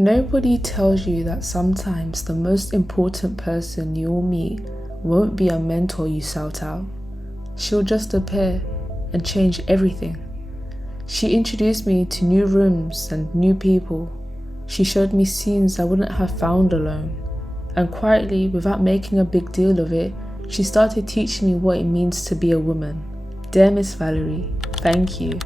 Nobody tells you that sometimes the most important person you'll meet won't be a mentor you sought out. She'll just appear and change everything. She introduced me to new rooms and new people. She showed me scenes I wouldn't have found alone. And quietly, without making a big deal of it, she started teaching me what it means to be a woman. Dear Miss Valerie, thank you.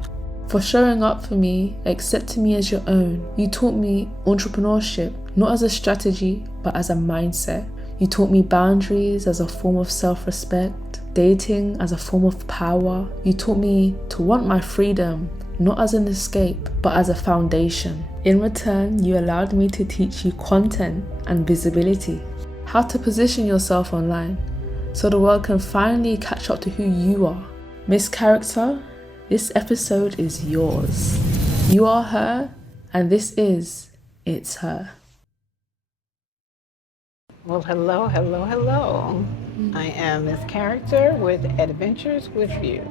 For showing up for me, accepting me as your own. You taught me entrepreneurship, not as a strategy, but as a mindset. You taught me boundaries as a form of self-respect, dating as a form of power. You taught me to want my freedom, not as an escape, but as a foundation. In return, you allowed me to teach you content and visibility, how to position yourself online, so the world can finally catch up to who you are. Miss Character, this episode is yours. You are her, and this is It's Her. Well, hello. I am Miss Character with Adventures with Views.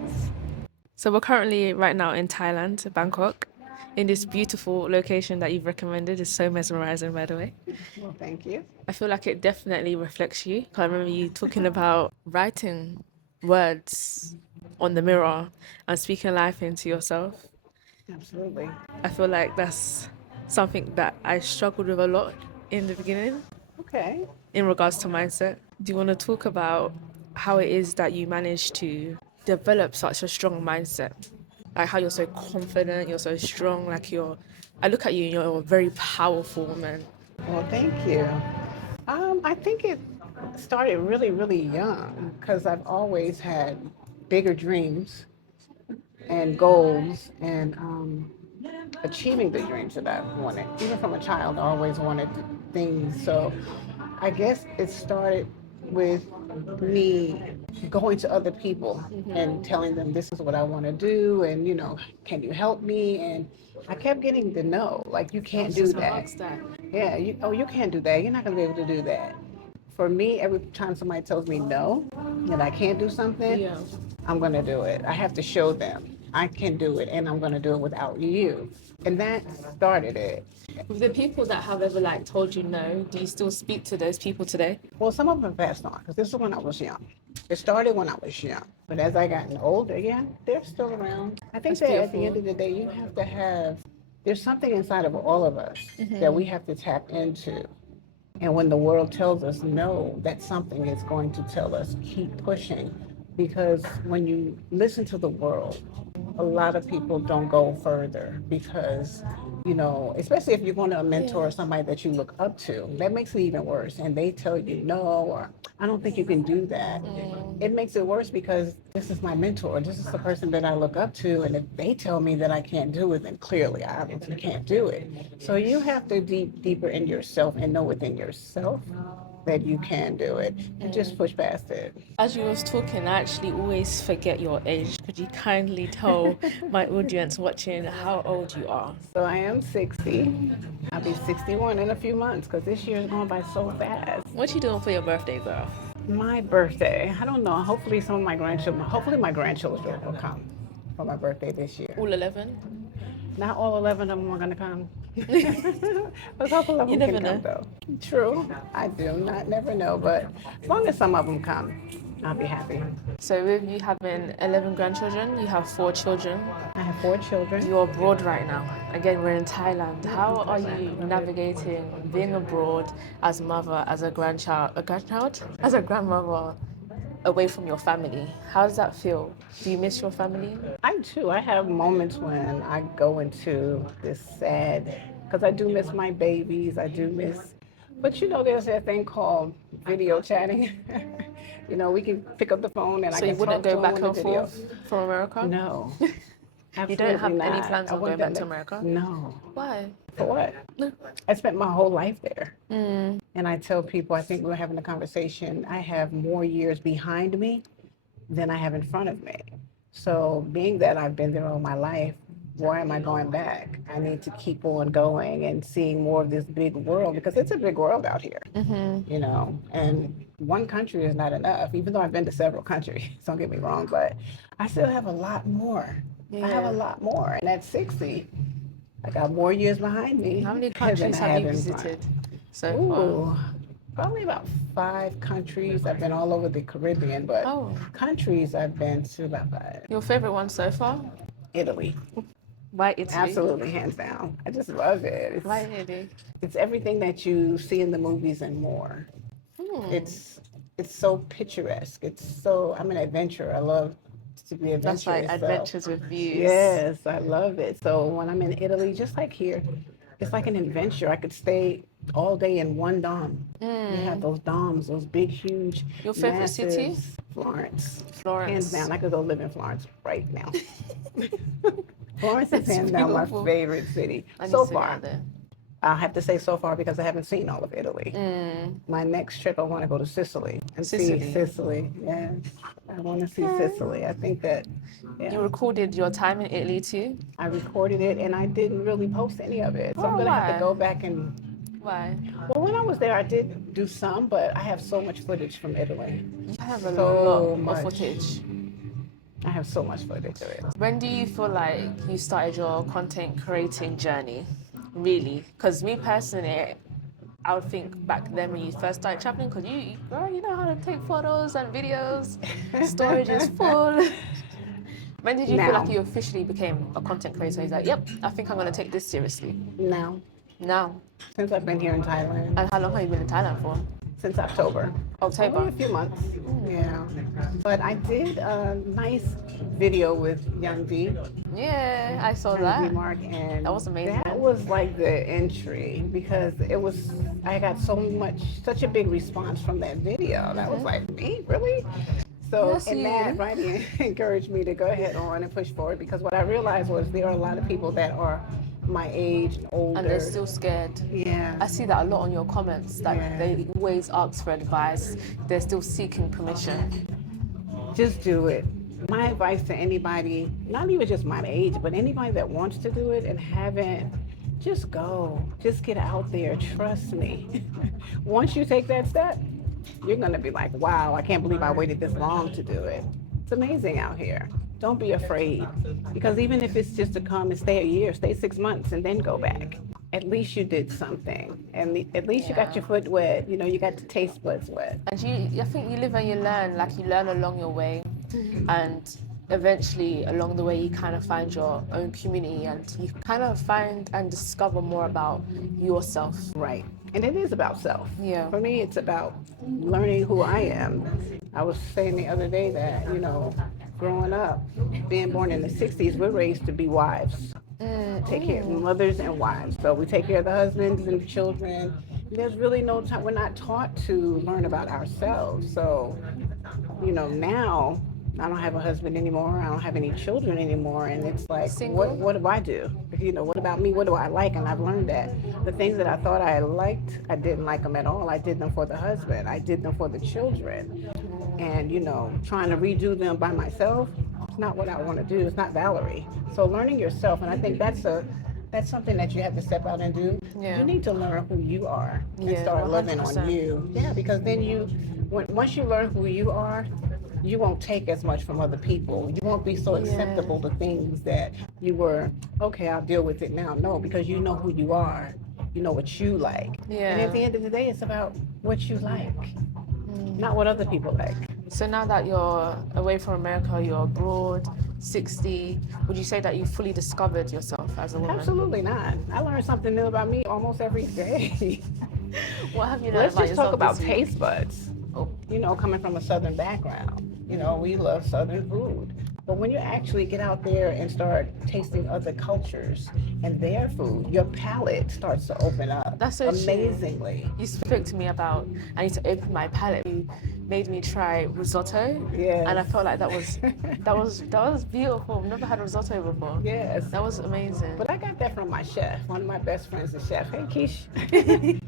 So we're currently right now in Thailand, Bangkok, in this beautiful location that you've recommended. It's so mesmerizing, by the way. Well, thank you. I feel like it definitely reflects you. I remember you talking about writing words on the mirror and speaking life into yourself. Absolutely. I feel like that's something that I struggled with a lot in the beginning Okay. in regards to mindset. Do you want to talk about how it is that you managed to develop such a strong mindset? Like how you're so confident, you're so strong, I look at you and you're a very powerful woman. Well, thank you. I think it started really young because I've always had bigger dreams and goals and achieving the dreams that I've wanted. Even from a child, I always wanted things. So I guess it started with me going to other people and telling them this is what I want to do and can you help me? And I kept getting the no, like you can't do that. Yeah, you can't do that. You're not going to be able to do that. For me, every time somebody tells me no, that I can't do something, Yeah. I'm going to do it. I have to show them I can do it and I'm going to do it without you. And that started it. With the people that have ever told you no, do you still speak to those people today? Well, some of them passed on because this is when I was young. It started when I was young. But as I gotten older, yeah, they're still around. I think That's that at the beautiful. end of the day, you have to have, there's something inside of all of us that we have to tap into. And when the world tells us no, that something is going to tell us keep pushing. Because when you listen to the world, a lot of people don't go further because, especially if you're going to a mentor or somebody that you look up to, that makes it even worse. And they tell you no, or I don't think you can do that. It makes it worse because this is my mentor. This is the person that I look up to. And if they tell me that I can't do it, then clearly I obviously can't do it. So you have to dig deeper in yourself and know within yourself that you can do it and just push past it. As you was talking, I actually always forget your age. Could you kindly tell my audience watching how old you are? So I am 60. I'll be 61 in a few months because this year is going by so fast. What you doing for your birthday, girl? My birthday, I don't know. Hopefully my grandchildren will come for my birthday this year. All 11? Not all 11 of them are going to come. But a couple of them never can know. come though. True, I do not never know, but as long as some of them come, I'll be happy. So with you having 11 grandchildren, you have 4 children. I have 4 children. You're abroad right now. Again, we're in Thailand. How are you navigating being abroad as a mother, as a grandchild, as a grandmother, away from your family? How does that feel? Do you miss your family? I do. I have moments when I go into this sad, because I do miss my babies. I do miss, but there's that thing called video chatting. We can pick up the phone and I So you can wouldn't talk to go them back on and the video. forth from America? No, You don't have absolutely any not. plans I on want going back that to America? No. Why? For what? No. I spent my whole life there. And I tell people, I think we were having a conversation, I have more years behind me than I have in front of me. So being that I've been there all my life, why am I going back? I need to keep on going and seeing more of this big world because it's a big world out here, and one country is not enough, even though I've been to several countries, don't get me wrong, but I still have a lot more. I have a lot more. And at 60, I got more years behind me. How many than countries I have you in front. visited so Ooh, far? probably about 5 countries. I've been all over the Caribbean, but Oh, countries I've been to about 5. your favorite one so far? Italy, Why Italy? absolutely, hands down. I just love it. Why Italy? It's everything that you see in the movies and more. Hmm. It's so picturesque. I'm an adventurer. I love to be That's like adventurous. So adventures with views. yes, I love it. So when I'm in Italy, just like here, it's like an adventure. I could stay all day in one dom. You have those doms, those big, huge, Your favorite massive city? Florence. Hands Florence. down, I could go live in Florence right now. Florence is It's hands down my beautiful. favorite city I need so to go far. out there. I'll have to say so far because I haven't seen all of Italy. My next trip, I want to go to Sicily and see Sicily. Sicily. Yes, I want to see Sicily. I think that, You yeah, recorded your time in Italy too? I recorded it and I didn't really post any of it. So I'm Oh, gonna have to why? go back and. Why? Well, when I was there, I did do some, but I have so much footage from Italy. You have a lot So of much. footage. I have so much footage of it. When do you feel like you started your content creating journey? Really? Because me personally, I would think back then when you first started traveling, because girl, you know how to take photos and videos, storage is full. When did you feel like Now, you officially became a content creator? He's like, yep, I think I'm going to take this seriously. now, Now. since I've been here in Thailand, And how long have you been in Thailand for? since October. October. Only a few months. Yeah. But I did a nice video with Young V, Yeah, I saw Young that. V Mark, and That was amazing. that was like the entry because I got such a big response from that video. That was like, me, really? So, Yes, and you. that right encouraged me to go ahead on and push forward because what I realized was there are a lot of people that are my age and older. And they're still scared. Yeah. I see that a lot on your comments, that Yeah. they always ask for advice. They're still seeking permission. Just do it. My advice to anybody, not even just my age, but anybody that wants to do it and haven't, just go. Just get out there. Trust me. Once you take that step, you're going to be like, wow, I can't believe I waited this long to do it. It's amazing out here. Don't be afraid. Because even if it's just to come and stay a year, stay 6 months and then go back, at least you did something. And at least you got your foot wet. You know, you got the taste buds wet. And I think you live and you learn, like you learn along your way. And eventually along the way you kind of find your own community and you kind of find and discover more about yourself. Right. And it is about self. Yeah. For me, it's about learning who I am. I was saying the other day that, growing up, being born in the 60s, we're raised to be wives. Take care of mothers and wives. So we take care of the husbands and the children. There's really no time. We're not taught to learn about ourselves. So, now I don't have a husband anymore. I don't have any children anymore. And it's like, Single? what do I do? What about me? What do I like? And I've learned that the things that I thought I liked, I didn't like them at all. I did them for the husband. I did them for the children. And, trying to redo them by myself, it's not what I want to do. It's not Valerie. So learning yourself, and I think that's something that you have to step out and do. Yeah. You need to learn who you are and Yeah, start loving 100%. on you. Yeah, because then once you learn who you are, you won't take as much from other people. You won't be so acceptable to things that you were, okay, I'll deal with it now. No, because you know who you are. You know what you like. Yeah. And at the end of the day, it's about what you like, not what other people like. So now that you're away from America, you're abroad, 60, would you say that you fully discovered yourself as a woman? Absolutely not. I learn something new about me almost every day. What have you learned Let's about just yourself talk about this week? taste buds. Coming from a Southern background, we love Southern food. But when you actually get out there and start tasting other cultures and their food, your palate starts to open up. That's so amazingly. True. You spoke to me about I need to open my palate. You made me try risotto. Yes. And I felt like that was beautiful. I've never had risotto before. Yes. That was amazing. But I got that from my chef. One of my best friends is chef. Hey, Keish.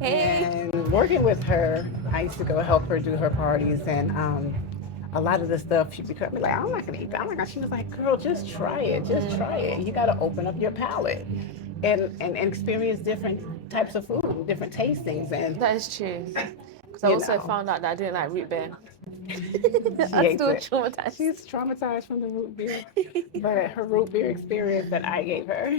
Hey. And working with her, I used to go help her do her parties, and a lot of the stuff she'd be like, I'm not gonna eat that. Oh my gosh. She was like, girl, just try it. Just try it. You gotta open up your palate and experience different types of food, different tastings. And That is true. Because I also found out that I didn't like root beer. I'm still traumatized. She's traumatized from the root beer, but her root beer experience that I gave her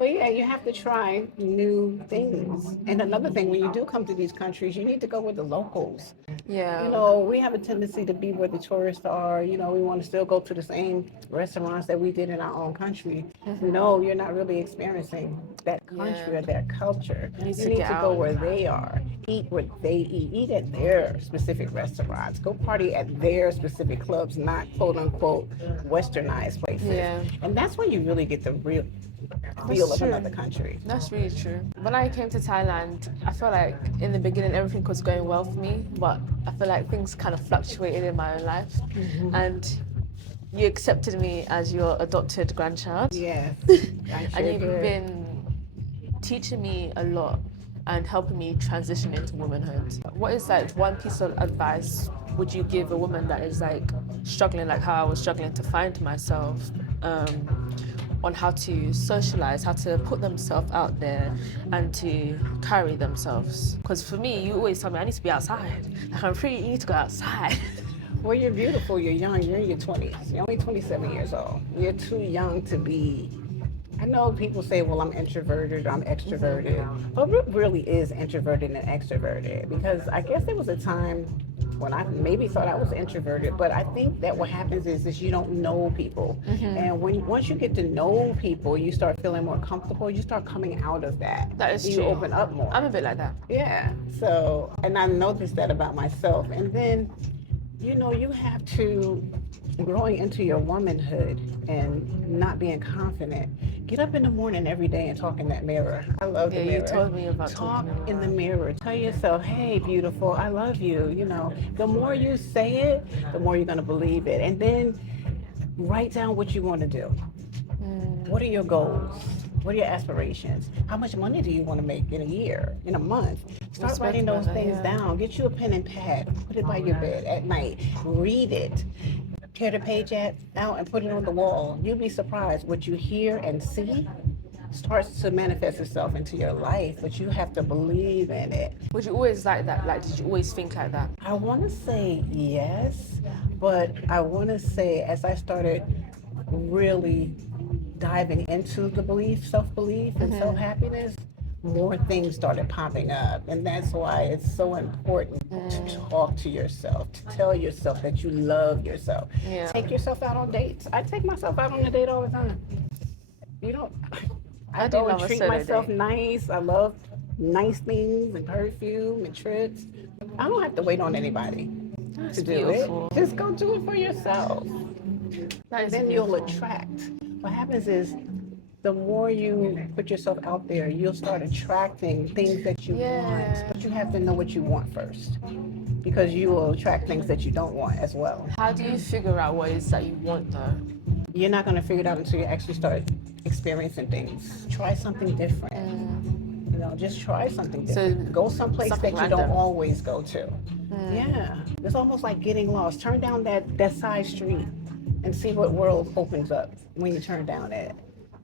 But yeah, you have to try new things. And another thing, when you do come to these countries, you need to go with the locals. Yeah. You know, we have a tendency to be where the tourists are. You know, we want to still go to the same restaurants that we did in our own country. No, you're not really experiencing that country or that culture. You need to go where they are, eat what they eat at their specific restaurants, go party at their specific clubs, not quote unquote westernized places. Yeah. And that's when you really get the real feel of another country. That's really true. When I came to Thailand, I feel like in the beginning everything was going well for me, but I feel like things kind of fluctuated in my own life. And you accepted me as your adopted grandchild. Yes, I sure And you've did. been teaching me a lot and helping me transition into womanhood. What is like one piece of advice would you give a woman that is like struggling, like how I was struggling to find myself, on how to socialize, how to put themselves out there and to carry themselves? Because for me, you always tell me I need to be outside. Like I'm free, you need to go outside. Well, you're beautiful, you're young, you're in your 20s. You're only 27 years old. You're too young to be. I know people say, well, I'm introverted, I'm extroverted. But what really is introverted and extroverted? Because I guess there was a time when I maybe thought I was introverted, but I think that what happens is you don't know people. And once you get to know people, you start feeling more comfortable, you start coming out of that. That is you true. open up more. I'm a bit like that. Yeah. So, and I noticed that about myself. And then, you know, you have to, growing into your womanhood and not being confident, get up in the morning every day and talk in that mirror. I love the mirror. You told me about talk in the mirror. Tell yourself, hey, beautiful, I love you. You know, the more you say it, the more you're going to believe it. And then write down what you want to do. What are your goals? What are your aspirations? How much money do you want to make in a year, in a month? Start writing those things down. Get you a pen and pad. Put it by your bed at night. Read it. Tear the page out and put it on the wall. You'll be surprised what you hear and see starts to manifest itself into your life, but you have to believe in it. Was you always like that? Like, did you always think like that? I want to say yes, but I want to say as I started really diving into the belief, self-belief and self-happiness, more things started popping up. And that's why it's so important to talk to yourself, to tell yourself that you love yourself. Take yourself out on dates. I take myself out on a date all the time. You know, I go and treat myself nice. I love nice things and perfume and trips. I don't have to wait on anybody to do it. Just go do it for yourself. Then you'll attract. What happens is the more you put yourself out there, you'll start attracting things that you want. But you have to know what you want first, because you will attract things that you don't want as well. How do you figure out what it is that you want though? You're not going to figure it out until you actually start experiencing things. Try something different. You know, just try something different. So go someplace that you don't always go to. Yeah. It's almost like getting lost. Turn down that side street and see what world opens up when you turn down it.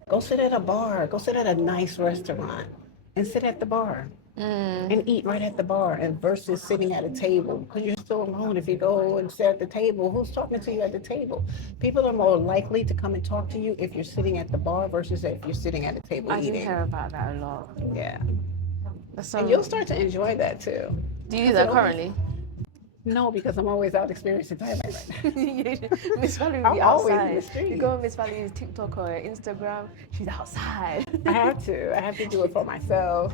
Go sit at a bar. Go sit at a nice restaurant and sit at the bar and eat right at the bar, and versus sitting at a table, because you're still alone. If you go and sit at the table, who's talking to you at the table? People are more likely to come and talk to you if you're sitting at the bar versus if you're sitting at a table eating. I do hear about that a lot. Yeah. And you'll start to enjoy that too. Do you do that currently? No, because I'm always out experiencing Thailand right now. Miss Valerie I'm be always outside. in the street. You go on Miss Valerie's TikTok or Instagram, she's outside. I have to do it for myself.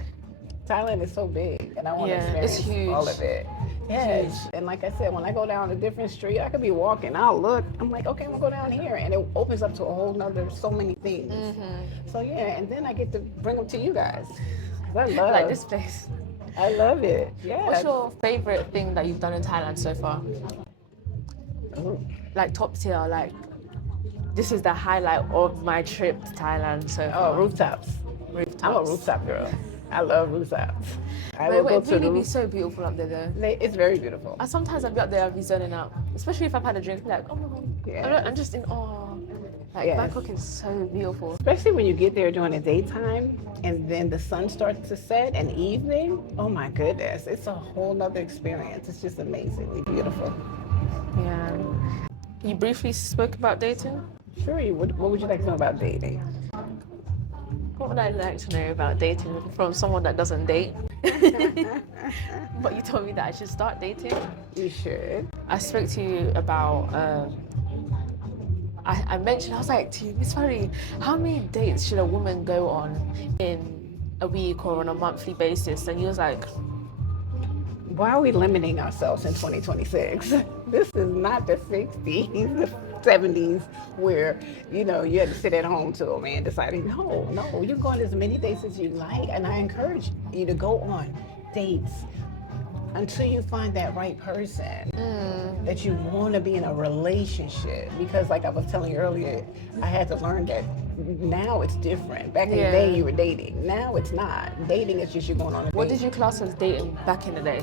Thailand is so big, and I want to experience all of it. Yes, and like I said, when I go down a different street, I could be walking, I'll look, I'm like, okay, I'm gonna go down here, and it opens up to a whole nother, so many things. So yeah, and then I get to bring them to you guys. I love like this place. I love it. Yeah. What's your favorite thing that you've done in Thailand so far? Like top tier, like this is the highlight of my trip to Thailand so far. Oh, rooftops. I'm a rooftop girl. I love rooftops. It really be so beautiful up there though. It's very beautiful. Sometimes I'll be up there, I'll be zoning out. Especially if I've had a drink, like, oh, I'm just in awe. Like Bangkok is so beautiful. Especially when you get there during the daytime and then the sun starts to set and evening. Oh my goodness, it's a whole nother experience. It's just amazingly beautiful. Yeah. You briefly spoke about dating? Sure. What would you like to know about dating? What would I like to know about dating from someone that doesn't date? But you told me that I should start dating. You should. I spoke to you about, I mentioned, I was like to you, Miss Valerie, how many dates should a woman go on in a week or on a monthly basis? And you was like, why are we limiting ourselves in 2026? This is not the 60s, the 70s, where, you know, you had to sit at home till a man decided, no, you go on as many dates as you like. And I encourage you to go on dates until you find that right person that you want to be in a relationship. Because like I was telling you earlier, I had to learn that now it's different. Back in the day, you were dating. Now it's not. Dating is just you going on a date. what did you class as dating back in the day?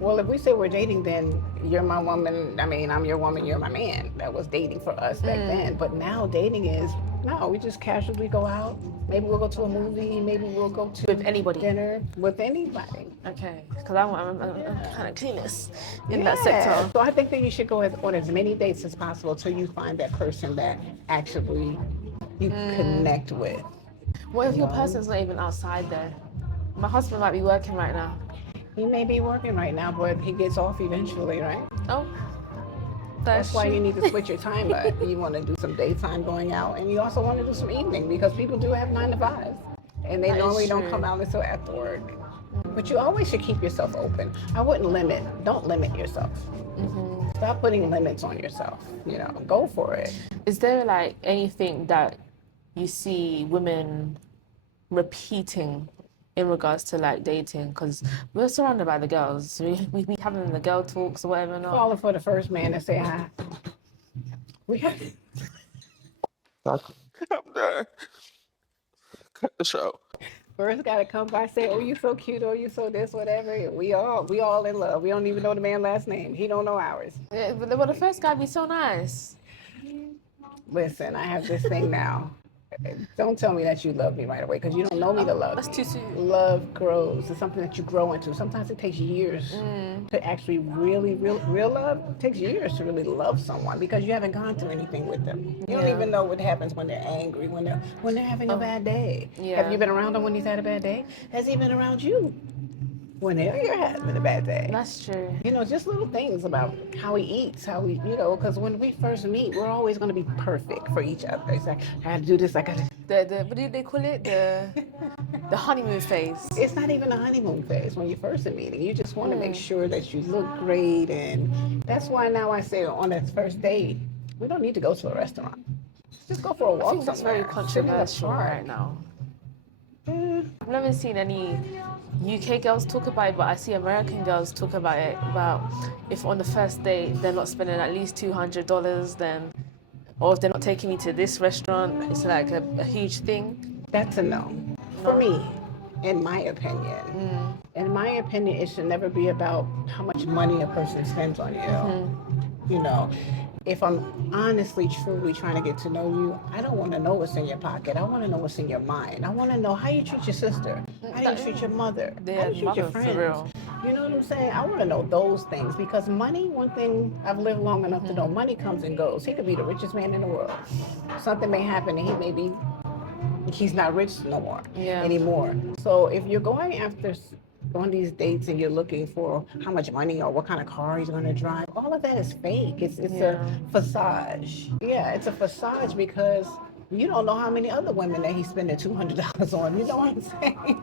Well, if we say we're dating, then you're my woman. I mean, I'm your woman, you're my man. That was dating for us back then. But now dating is, no, we just casually go out. Maybe we'll go to a movie. Maybe we'll go to With anybody? dinner with anybody. Okay, because I'm kind of clueless in that sector. So I think that you should go on as many dates as possible till you find that person that actually you connect with. What if your person's not even outside there? My husband might be working right now. He may be working right now, but he gets off eventually, right? Oh, That's why you need to switch your time up. You want to do some daytime going out, and you also want to do some evening, because people do have 9 to 5, and they normally don't come out until after work. But you always should keep yourself open. I wouldn't don't limit yourself. Stop putting limits on yourself. You know, go for it. Is there like anything that you see women repeating in regards to like dating? Because we're surrounded by the girls. We be having the girl talks or whatever. Not. Calling for the first man to say hi. We have. I'm done. Cut the show. First got to come by, say, oh, you so cute, oh, you so this, whatever. We all in love. We don't even know the man's last name. He don't know ours. Yeah, but the first guy be so nice. Listen, I have this thing now. Don't tell me that you love me right away, because you don't know me to love That's me. too soon. Love grows. It's something that you grow into. Sometimes it takes years to actually really, real love. It takes years to really love someone, because you haven't gone through anything with them. You don't even know what happens when they're angry, when they're having a bad day. Yeah. Have you been around him when he's had a bad day? Has he been around you when you're having a bad day? That's true. You know, just little things about how he eats, how we, you know, because when we first meet, we're always going to be perfect for each other. It's like, I gotta do this, I gotta. What do they call it? The honeymoon phase. It's not even a honeymoon phase when you're first meeting. You just want to make sure that you look great. And that's why now I say on that first date, we don't need to go to a restaurant. Just go for a walk I think that's very somewhere. Sit in the controversial park. right now. I've never seen any UK girls talk about it, but I see American girls talk about it, about if on the first date they're not spending at least $200, then, or if they're not taking me to this restaurant, it's like a huge thing. That's a no. For me, in my opinion. In my opinion, it should never be about how much money a person spends on you. You know, if I'm honestly, truly trying to get to know you, I don't want to know what's in your pocket. I want to know what's in your mind. I want to know how you treat your sister, how you treat your mother, how you treat your friends. You know what I'm saying? I want to know those things, because money, one thing I've lived long enough to know, money comes and goes. He could be the richest man in the world. Something may happen and he's not rich no more anymore. So if you're going after on these dates and you're looking for how much money or what kind of car he's going to drive, all of that is fake. It's a facade. Yeah, it's a facade, because you don't know how many other women that he's spending $200 on. You know what I'm saying?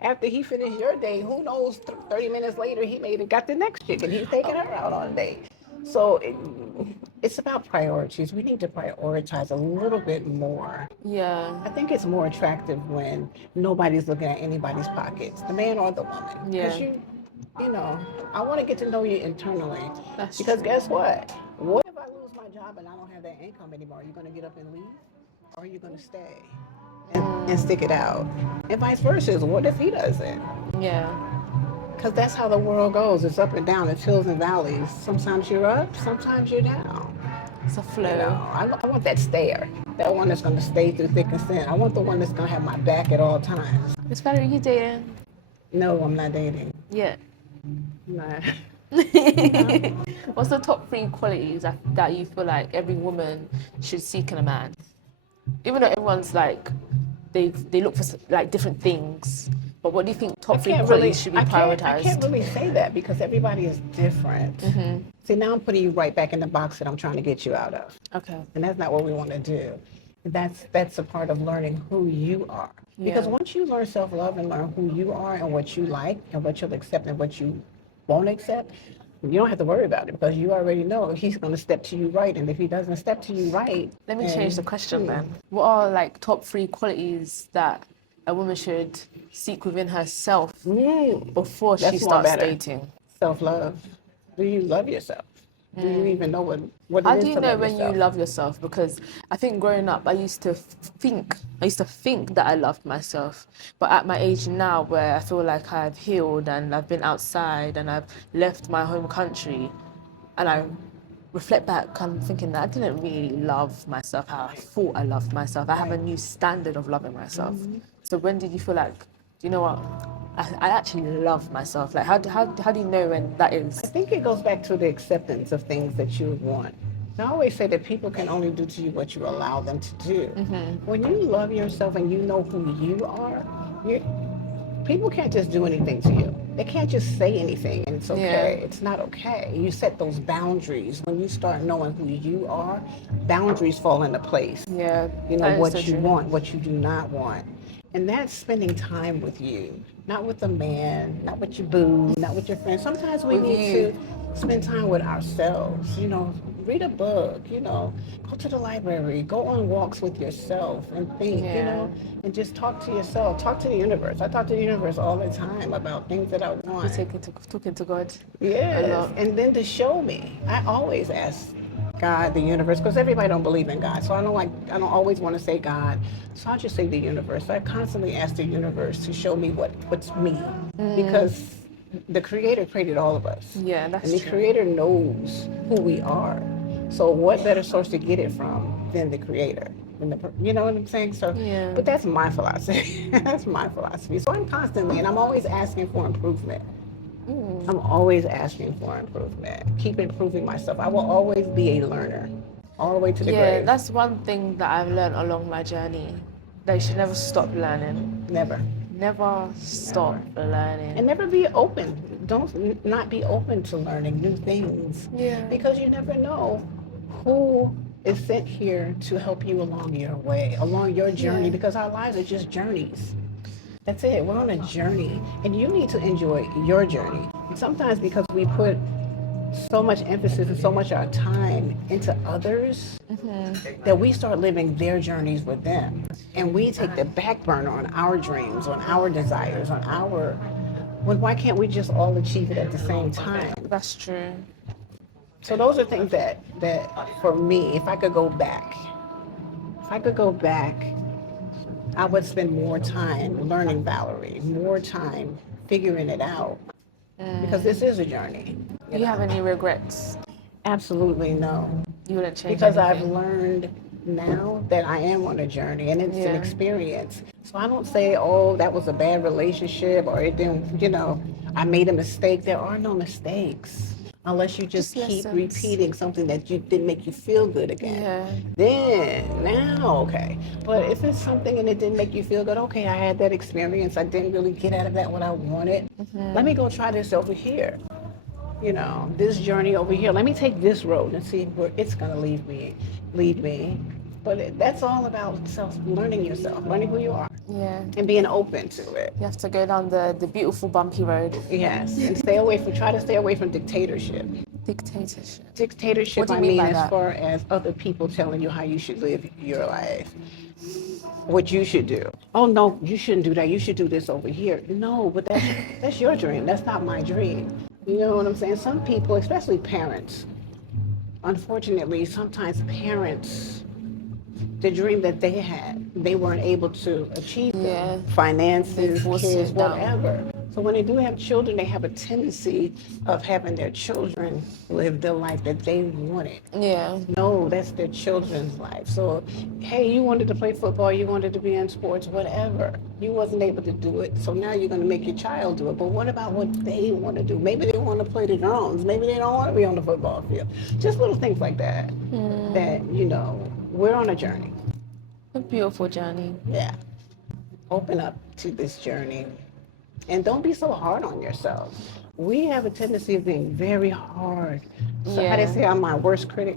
After he finished your date, who knows, 30 minutes later, he may have got the next chick and he's taking her out on a date. So it's about priorities. We need to prioritize a little bit more. Yeah. I think it's more attractive when nobody's looking at anybody's pockets, the man or the woman. Because you know, I want to get to know you internally. That's because true. Guess what? What if I lose my job and I don't have that income anymore? Are you going to get up and leave? Or are you going to stay and stick it out? And vice versa. What if he doesn't? Yeah. Because that's how the world goes. It's up and down. It's hills and valleys. Sometimes you're up, sometimes you're down. It's a flow. You know, I want that stayer. That one that's going to stay through thick and thin. I want the one that's going to have my back at all times. Miss Valerie, are you dating? No, I'm not dating. Yeah. Nah. What's the top 3 qualities that you feel like every woman should seek in a man? Even though everyone's like, they look for like different things. But what do you think top three can't qualities should be I prioritized? can't really say that because everybody is different. See, now I'm putting you right back in the box that I'm trying to get you out of. Okay. And that's not what we want to do. That's a part of learning who you are. Because Yeah. once you learn self-love and learn who you are and what you like and what you'll accept and what you won't accept, you don't have to worry about it because you already know he's going to step to you right. And if he doesn't step to you right, Let me change the question then. What are like top three qualities that a woman should seek within herself before she That's more starts better. dating? Self-love. Do you love yourself? Do you even know what How it is do you to know love when yourself? you love yourself? Because I think growing up, I used to think that I loved myself. But at my age now, where I feel like I've healed and I've been outside and I've left my home country, and I reflect back, I'm thinking that I didn't really love myself how I thought I loved myself. I have a new standard of loving myself. So when did you feel like, you know what, I actually love myself? Like, how do you know when that is? I think it goes back to the acceptance of things that you want. I always say that people can only do to you what you allow them to do. When you love yourself and you know who you are, people can't just do anything to you. They can't just say anything and it's okay. Yeah. It's not okay. You set those boundaries. When you start knowing who you are, boundaries fall into place. Yeah, You know, that is what so you true. want, what you do not want. And that's spending time with you, not with a man, not with your boo, not with your friends. Sometimes we With need you. to spend time with ourselves, you know, read a book, you know, go to the library, go on walks with yourself and think, you Yeah. know, and just talk to yourself, talk to the universe. I talk to the universe all the time about things that I want. Talking to God a Yes, lot. and then to show me. I always ask God, the universe, because everybody don't believe in God. So I don't always want to say God. So I'll just say the universe. So I constantly ask the universe to show me what's me. Because the creator created all of us. Yeah, that's And the true. creator knows who we are. So what better source to get it from than the creator? You know what I'm saying? So, Yeah. but that's my philosophy. That's my philosophy. So I'm constantly, and I'm always asking for improvement. I'm always asking for improvement. Keep improving myself. I will always be a learner, all the way to the Yeah, grave. that's one thing that I've learned along my journey. That you should never stop learning. Never. Never stop learning. And never be open. Don't not be open to learning new things. Yeah. Because you never know who is sent here to help you along your way, along your journey, Yeah. because our lives are just journeys. That's it. We're on a journey, and you need to enjoy your journey. And sometimes because we put so much emphasis and so much of our time into others that we start living their journeys with them. And we take the back burner on our dreams, on our desires, on our... Well, why can't we just all achieve it at the same time? That's true. So those are things that for me, if I could go back, I would spend more time learning Valerie, more time figuring it out. Because this is a journey. Do you have any regrets? Absolutely no. You wouldn't change Because I've anything? learned now that I am on a journey and it's an Yeah. experience. So I don't say, oh, that was a bad relationship or it didn't, you know, I made a mistake. There are no mistakes. Unless you just keep lessons. repeating something that didn't make you feel good again. Yeah. Then, now, okay. But if it's something and it didn't make you feel good, okay, I had that experience. I didn't really get out of that what I wanted. Let me go try this over here. You know, this journey over here. Let me take this road and see where it's going to lead me. But that's all about learning yourself, learning who you are, Yeah. and being open to it. You have to go down the beautiful bumpy road. Yes, and try to stay away from dictatorship. Dictatorship. Dictatorship, What do you I mean mean, by as that? far as other people telling you how you should live your life, what you should do. Oh no, you shouldn't do that. You should do this over here. No, but that's your dream. That's not my dream. You know what I'm saying? Some people, especially parents, unfortunately, sometimes parents, the dream that they had, they weren't able to achieve them. Yeah. They Finances, force kids, it down. whatever. So when they do have children, they have a tendency of having their children live the life that they wanted. Yeah. No, that's their children's life. So, hey, you wanted to play football, you wanted to be in sports, whatever. You wasn't able to do it, so now you're going to make your child do it. But what about what they want to do? Maybe they want to play the drums. Maybe they don't want to be on the football field. Just little things like that. That, you know, we're on a journey. A beautiful journey. Yeah. Open up to this journey. And don't be so hard on yourself. We have a tendency of being very hard. So how they say I'm my worst critic?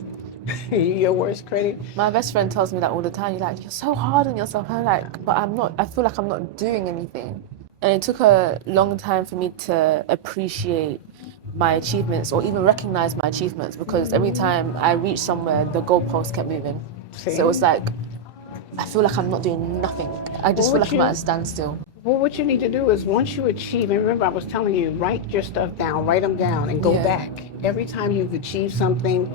You your worst critic? My best friend tells me that all the time. You're like, you're so hard on yourself. I'm like, but I'm not. I feel like I'm not doing anything. And it took a long time for me to appreciate my achievements or even recognize my achievements, because every time I reached somewhere, the goalpost kept moving. See? So it was like, I feel like I'm not doing nothing. I just feel like I'm at a standstill. Well, what you need to do is once you achieve, and remember I was telling you, write your stuff down, write them down and go back. Every time you've achieved something,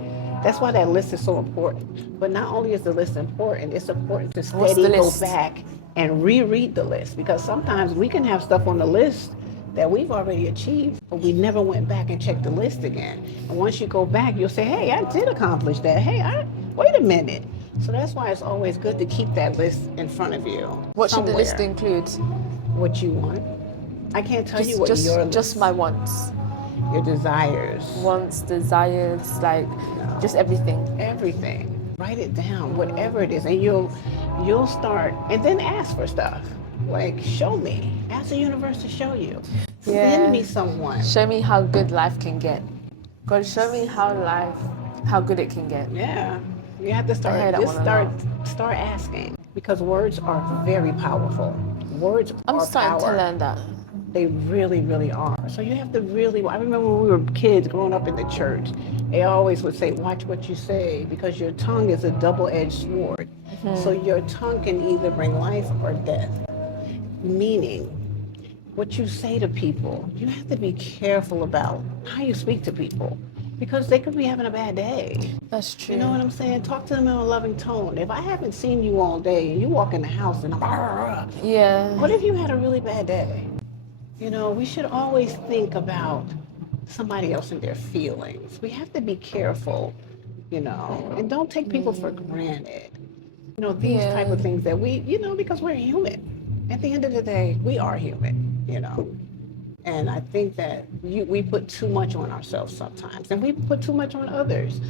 that's why that list is so important. But not only is the list important, it's important to steady go back and reread the list, because sometimes we can have stuff on the list that we've already achieved, but we never went back and checked the list again. And once you go back, you'll say, hey, I did accomplish that. Hey, wait a minute. So that's why it's always good to keep that list in front of you. What should the list include? What you want. I can't tell you what your list. Just my wants. Your desires. Wants, desires, like just everything. Everything. Write it down, whatever it is, and you'll start, and then ask for stuff. Like, show me. Ask the universe to show you. Send me someone. Show me how good life can get. God, show me how good it can get. Yeah. You have to start asking, because words are very powerful. Words are power. I'm starting to learn that. They really, really are. So you have to really, I remember when we were kids growing up in the church, they always would say, watch what you say, because your tongue is a double-edged sword. So your tongue can either bring life or death. Meaning, what you say to people, you have to be careful about how you speak to people, because they could be having a bad day. That's true. You know what I'm saying? Talk to them in a loving tone. If I haven't seen you all day and you walk in the house and I'm what if you had a really bad day? You know, we should always think about somebody else and their feelings. We have to be careful, you know, and don't take people for granted. You know, these type of things that we, you know, because we're human. At the end of the day, we are human, you know. And I think that we put too much on ourselves sometimes, and we put too much on others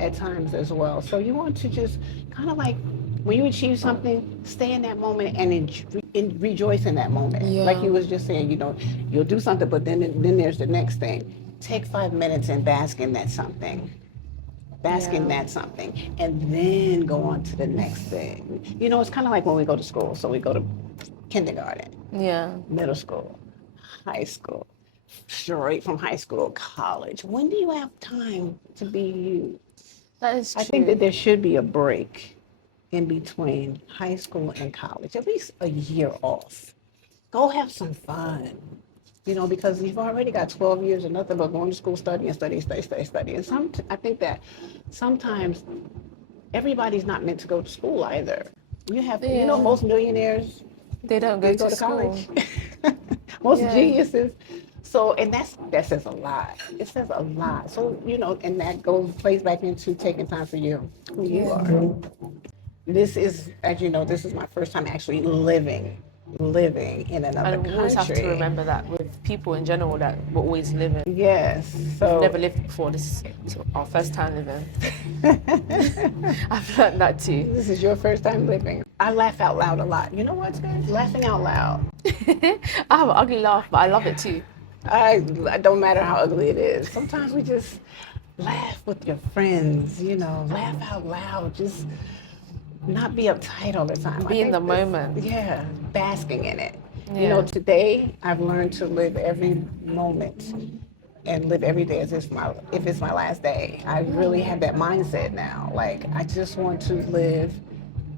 at times as well. So you want to just kind of like, when you achieve something, stay in that moment and rejoice in that moment. Like you was just saying, you know, you'll do something, but then there's the next thing. Take 5 minutes and bask in that something. Bask in that something, and then go on to the next thing. You know, it's kind of like when we go to school. So we go to kindergarten, middle school, high school, straight from high school to college. When do you have time to be you? That is true. I think that there should be a break in between high school and college, at least a year off. Go have some fun, you know, because you've already got 12 years of nothing but going to school, studying. And I think that sometimes everybody's not meant to go to school either. You have, you know, most millionaires, they don't go to college. Most geniuses. So, and that says a lot. It says a lot. So, you know, and that plays back into taking time for you, who you are. This is, as you know, this is my first time actually living in another country. And we always have to remember that with people in general, that we're always living. Yes. So we've never lived before. This is our first time living. I've learned that too. This is your first time living. I laugh out loud a lot. You know what's good? Laughing out loud. I have an ugly laugh, but I love it too. I don't matter how ugly it is. Sometimes we just laugh with your friends, you know, laugh out loud. Just not be uptight all the time. Be in the moment. Yeah, basking in it. You know, today I've learned to live every moment and live every day as if it's my last day. I really have that mindset now. Like, I just want to live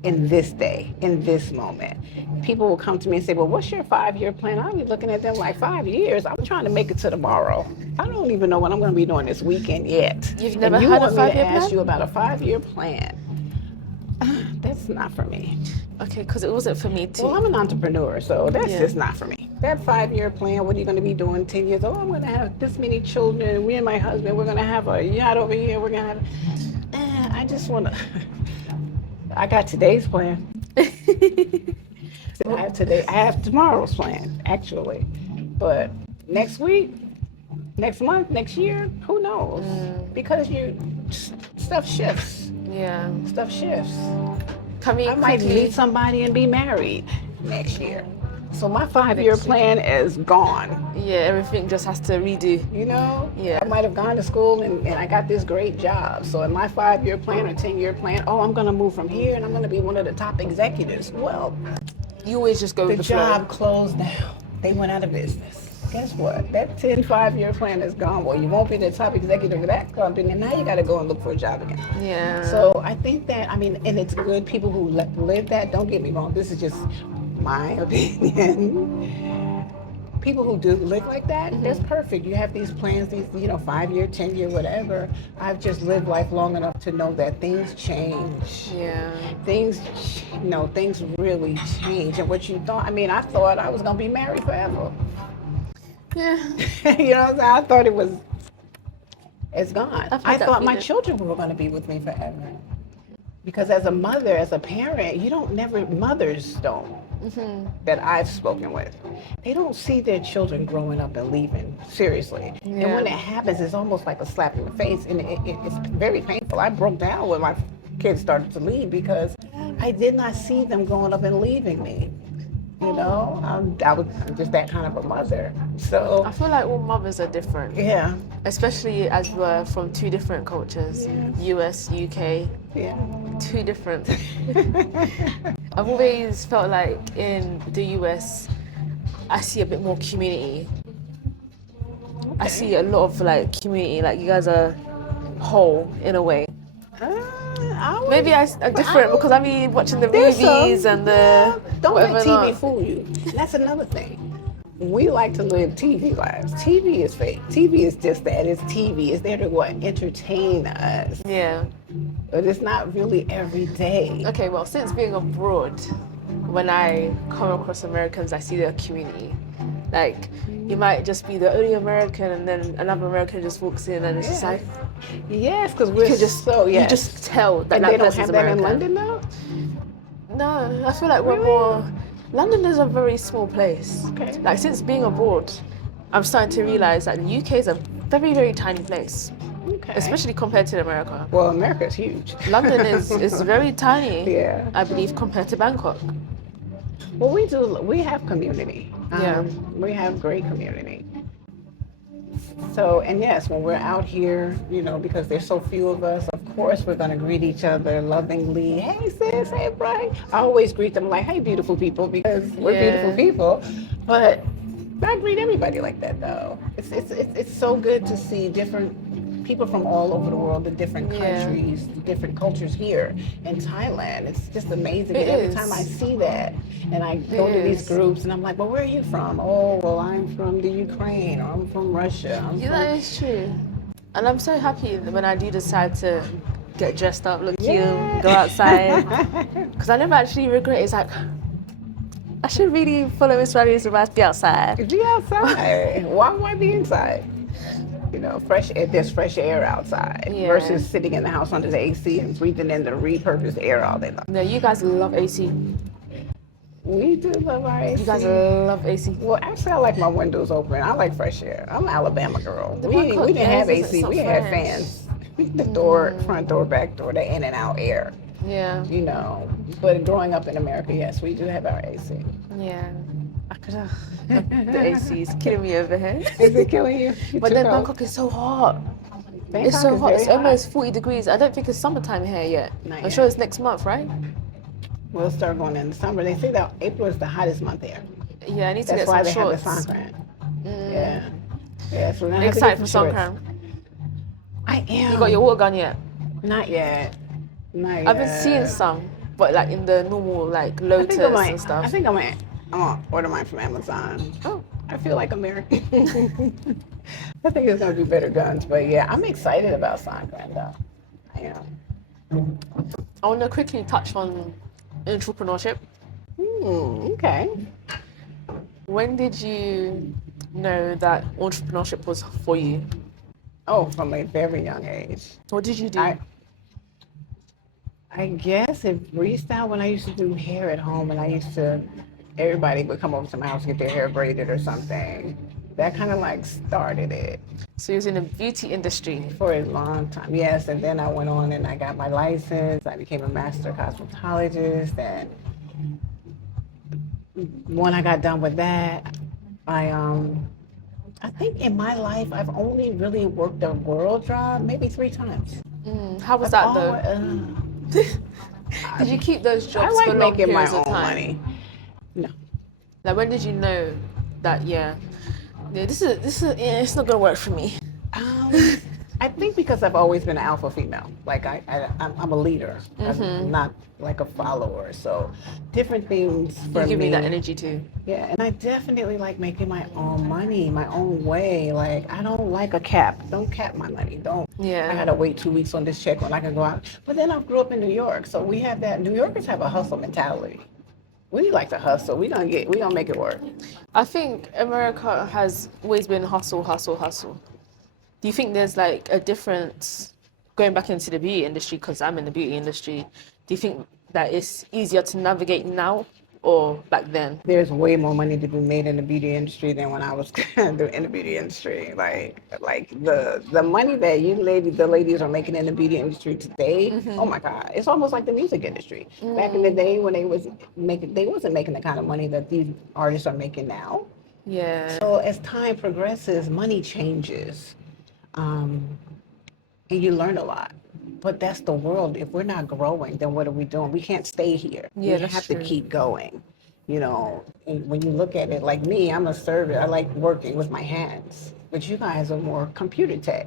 in this day, in this moment. People will come to me and say, well, what's your 5-year plan? I'll be looking at them like, 5 years? I'm trying to make it to tomorrow. I don't even know what I'm going to be doing this weekend yet. You've never had a 5-year plan? You want me to ask you about a 5-year plan. That's not for me. Okay, because it wasn't for me too. Well, I'm an entrepreneur, so that's just not for me. That 5-year plan, what are you going to be doing 10 years? Oh, I'm going to have this many children. Me and my husband, we're going to have a yacht over here. We're going to have, I just want to, I got today's plan. I have tomorrow's plan, actually. But next week, next month, next year, who knows? Because stuff shifts. Yeah. Stuff shifts. I might meet somebody and be married. next year. So my 5-year plan is gone. Yeah, everything just has to redo. You know, Yeah. I might have gone to school and I got this great job. So in my 5-year plan or 10-year plan, I'm going to move from here and I'm going to be one of the top executives. Well, You always just go the with the job flow. closed down. They went out of business. Guess what? That 5-year plan is gone. Well, you won't be the top executive of that company, and now you got to go and look for a job again. Yeah. So I think that, and it's good people who live that, don't get me wrong, this is just my opinion. People who do live like that, that's perfect. You have these plans, these 5-year, 10-year, whatever. I've just lived life long enough to know that things change. Yeah. Things really change. And what you thought, I thought I was gonna be married forever. Yeah. You know what I'm saying? I thought it's gone. I thought my feeling. children were gonna be with me forever. Because as a mother, as a parent, mothers don't, that I've spoken with, they don't see their children growing up and leaving, seriously. Yeah. And when it happens, it's almost like a slap in the face, and it's very painful. I broke down when my kids started to leave because I did not see them growing up and leaving me. I was just that kind of a mother. So I feel like all mothers are different. yeah, Especially as we're from two different cultures. Yeah. US, UK. yeah. Two different. I've always felt like in the US, I see a bit more community. I see a lot of like community, like you guys are whole in a way. Maybe I'm different because I mean watching the movies and the don't let whatever TV not. fool you. That's another thing. We like to live TV lives. TV is fake. TV is just that. It's TV. It's there to entertain us. Yeah. But it's not really every day. Okay, well, since being abroad, when I come across Americans, I see their community. Like, you might just be the only American and then another American just walks in and it's just like, Yes, because we're you just tell that And that they don't person's have that American. in London, though? No, I feel like we're more. London is a very small place. Okay. Like since being abroad, I'm starting to realize that the UK is a very, very tiny place, Okay. especially compared to America. Well, America's huge. London is very tiny. Yeah. I believe compared to Bangkok. Well, we have community. Yeah. We have great community. So, and yes, when we're out here, because there's so few of us, of course we're going to greet each other lovingly. Hey, sis, hey, Brian. I always greet them like, hey, beautiful people, because we're beautiful people. But I greet everybody like that, though. It's so good to see different people from all over the world, the different countries, the different cultures here in Thailand. It's just amazing. And every time I see that, and I go to these groups, and I'm like, well, where are you from? Oh, well, I'm from the Ukraine, or I'm from Russia. That is true. And I'm so happy when I do decide to get dressed up, look cute, go outside. Because I never actually regret it. It's like, I should really follow Miss Valerie's advice, be outside. Be outside. Why would I be inside? Fresh air, there's fresh air outside versus sitting in the house under the AC and breathing in the repurposed air all day long. No, you guys love AC. We do love our AC. You guys love AC. Well, actually, I like my windows open. I like fresh air. I'm an Alabama girl. We didn't have AC. We had fans. The front door, back door, the in and out air. Yeah. But growing up in America, yes, we do have our AC. Yeah. The AC is killing me over here. Is it killing you? But then Bangkok is so hot. It's so hot. It's almost 40 degrees. I don't think it's summertime here yet. I'm sure it's next month, right? We'll start going in the summer. They say that April is the hottest month here. Yeah, I need to get some shorts. That's why they have the Songkran. Yeah. Yeah, so we're gonna have to Excited get for some Songkran. I am. You got your water gun yet? Not yet. I've been seeing some, but like in the normal like Lotus and stuff. I think I'm gonna order mine from Amazon. Oh. I feel like American. I think it's gonna be better guns, but yeah, I'm excited about Songkran though. I am. I want to quickly touch on entrepreneurship. Okay. When did you know that entrepreneurship was for you? Oh, from a very young age. What did you do? I guess it freestyle when I used to do hair at home, and everybody would come over to my house to get their hair braided or something. That kind of like started it. So you was in the beauty industry? For a long time, yes. And then I went on and I got my license. I became a master cosmetologist, and when I got done with that, I think in my life I've only really worked a world job maybe 3 times. How was I've that always, though? Did you keep those I jobs for like long making my periods of own time? money. No. Like when did you know that this is it's not gonna work for me? I think because I've always been an alpha female. Like I'm a leader. I'm not like a follower. So different things for You give me that me. energy too. Yeah, and I definitely like making my own money, my own way. Like I don't like a cap. Don't cap my money. Don't. Yeah. I gotta wait 2 weeks on this check when I can go out. But then I grew up in New York, so we have that. New Yorkers have a hustle mentality. We like to hustle. We gonna make it work. I think America has always been hustle, hustle, hustle. Do you think there's like a difference going back into the beauty industry, because I'm in the beauty industry? Do you think that it's easier to navigate now or back then? There's way more money to be made in the beauty industry than when I was in the beauty industry. Like the money that the ladies are making in the beauty industry today. Oh my God, it's almost like the music industry. Back in the day when they wasn't making the kind of money that these artists are making now. Yeah. So as time progresses, money changes, and you learn a lot. But that's the world. If we're not growing, then what are we doing? We can't stay here. Yeah, we that's have true. to keep going. And when you look at it, like me, I'm a servant. I like working with my hands. But you guys are more computer tech.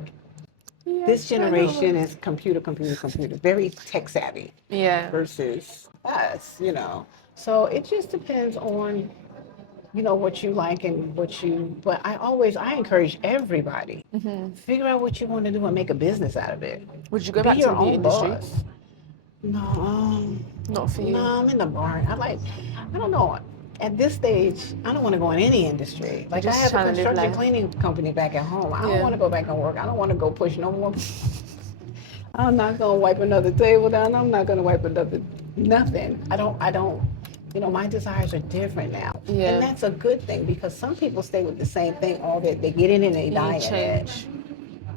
Yeah, This generation is computer, very tech savvy. Yeah. Versus us. So it just depends on what you like and but I encourage everybody, figure out what you want to do and make a business out of it. Would you go Be back to your the beauty own industry? boss. No, Not for you. no, I'm in the barn. I don't know. At this stage, I don't want to go in any industry. Like I just have a trying to live construction life. cleaning company back at home. I don't Yeah. want to go back and work. I don't want to go push no more. I'm not gonna wipe another table down. I'm not gonna wipe nothing. I don't. My desires are different now. Yeah. And that's a good thing because some people stay with the same thing all day. They get in and they die in it. change.